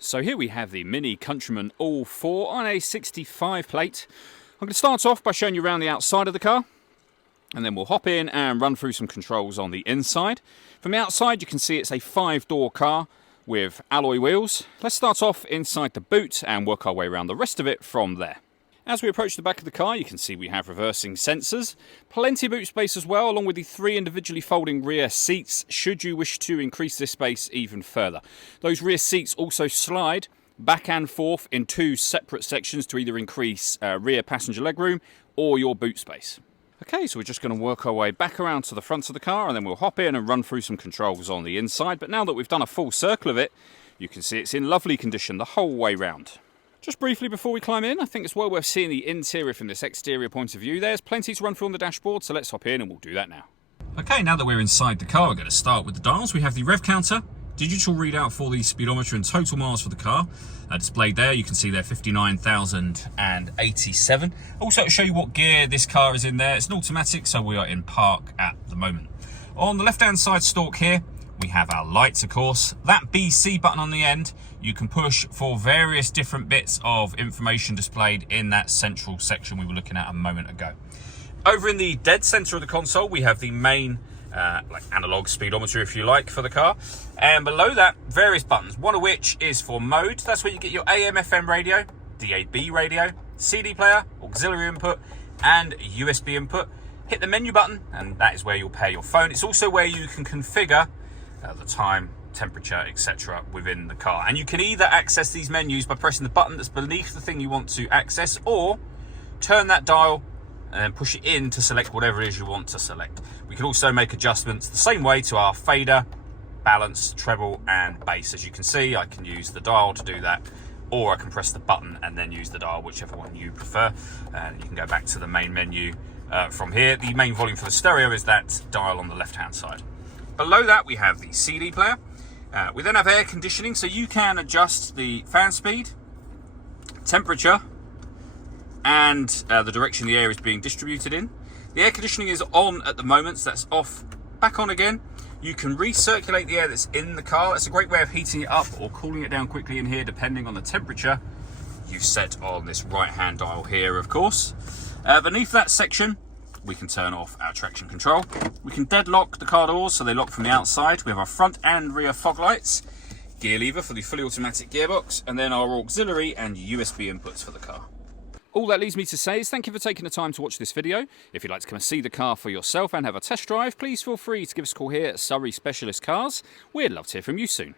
So here we have the Mini Countryman All 4 on a 65 plate. I'm going to start off by showing you around the outside of the car, and then we'll hop in and run through some controls on the inside. From the outside you can see it's a 5-door car with alloy wheels. Let's start off inside the boot and work our way around the rest of it from there. As we approach the back of the car, you can see we have reversing sensors, plenty of boot space as well, along with the 3 individually folding rear seats, should you wish to increase this space even further. Those rear seats also slide back and forth in 2 separate sections to either increase rear passenger legroom or your boot space. Okay, so we're just going to work our way back around to the front of the car, and then we'll hop in and run through some controls on the inside. But now that we've done a full circle of it, you can see it's in lovely condition the whole way round. Just briefly before we climb in, I think it's well worth seeing the interior from this exterior point of view. There's plenty to run through on the dashboard, so let's hop in and we'll do that now. Okay, now that we're inside the car, we're going to start with the dials. We have the rev counter, digital readout for the speedometer and total miles for the car. Displayed there, you can see there 59,087. Also to show you what gear this car is in there, it's an automatic, so we are in park at the moment. On the left hand side stalk here, we have our lights, of course. That BC button on the end, you can push for various different bits of information displayed in that central section we were looking at a moment ago. Over in the dead center of the console, we have the main like analog speedometer, if you like, for the car. And below that, various buttons, one of which is for mode. That's where you get your AM, FM radio, DAB radio, CD player, auxiliary input, and USB input. Hit the menu button, and that is where you'll pair your phone. It's also where you can configure the time, temperature, etc. within the car. And you can either access these menus by pressing the button that's beneath the thing you want to access, or turn that dial and then push it in to select whatever it is you want to select. We can also make adjustments the same way to our fader, balance, treble, and bass. As you can see, I can use the dial to do that, or I can press the button and then use the dial, whichever one you prefer. And you can go back to the main menu from here. The main volume for the stereo is that dial on the left-hand side. Below that, we have the CD player. We then have air conditioning, so you can adjust the fan speed, temperature, and the direction the air is being distributed in. The air conditioning is on at the moment, so that's off, back on again. You can recirculate the air that's in the car. It's a great way of heating it up or cooling it down quickly in here, depending on the temperature you set on this right-hand dial here, of course. Beneath that section, we can turn off our traction control. We can deadlock the car doors so they lock from the outside. We have our front and rear fog lights, gear lever for the fully automatic gearbox, and then our auxiliary and USB inputs for the car. All that leaves me to say is thank you for taking the time to watch this video. If you'd like to come and see the car for yourself and have a test drive, please feel free to give us a call here at Surrey Specialist Cars. We'd love to hear from you soon.